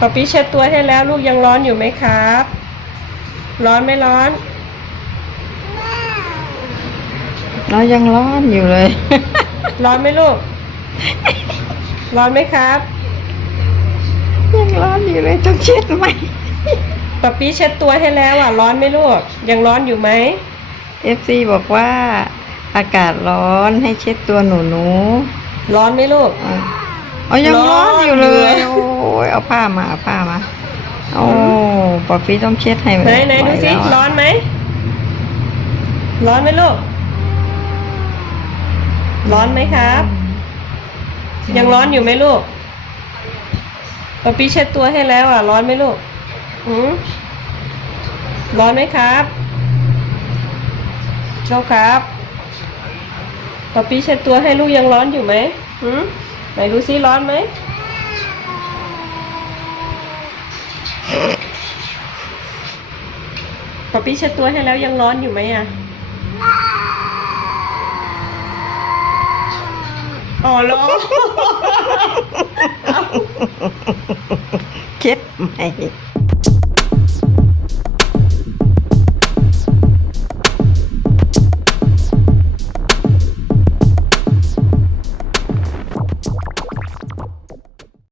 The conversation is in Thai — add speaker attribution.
Speaker 1: ป๊อปปี้เช็ดตัวให้แล้วลูกยังร้อนอยู่ไหมครับ ร้อนไหม่ร้อน
Speaker 2: เรายังร้อนอยู่เลย
Speaker 1: ร้อนไหมลูก ร้อนไหมครับ
Speaker 2: ยังร้อนอยู่เลยต้องเช็ดไหม
Speaker 1: ป๊อปปี้เช็ดตัวให้แล้วอะ ร้อนไหมลูก ยังร้อนอยู่ไหม
Speaker 2: เอฟซีบอกว่า อากาศร้อนให้เช็ดตัวหนูหนู
Speaker 1: ร้อนไหมลูก
Speaker 2: ๆอะเอายังร้อนอยู่เลย
Speaker 1: ร้อนอยู่
Speaker 2: โอ้ย เอาผ้ามาเอาผ้ามา โอ้ป๊อปปี้ต้องเช็ดให้มั
Speaker 1: ไหนไหนดูสิ
Speaker 2: แล้วะ
Speaker 1: ร้อนไหม ร้อนไหมลูก ร้อนไหมครับ ยังร้อนอยู่ไหมลูกป๊อปปี้เช็ดตัวให้แล้วอะ ร้อนไหมลูกอืมร้อนไหมครับเจ้าครับป๊อปปี้เช็ดตัวให้ลูกยังร้อนอยู่ไหมหืมไหนดูซิร้อนไหม ป๊อปปี้เช็ดตัวให้แล้วยังร้อนอยู่ไหมอะ อ๋อร้อน
Speaker 2: เช็ดไหม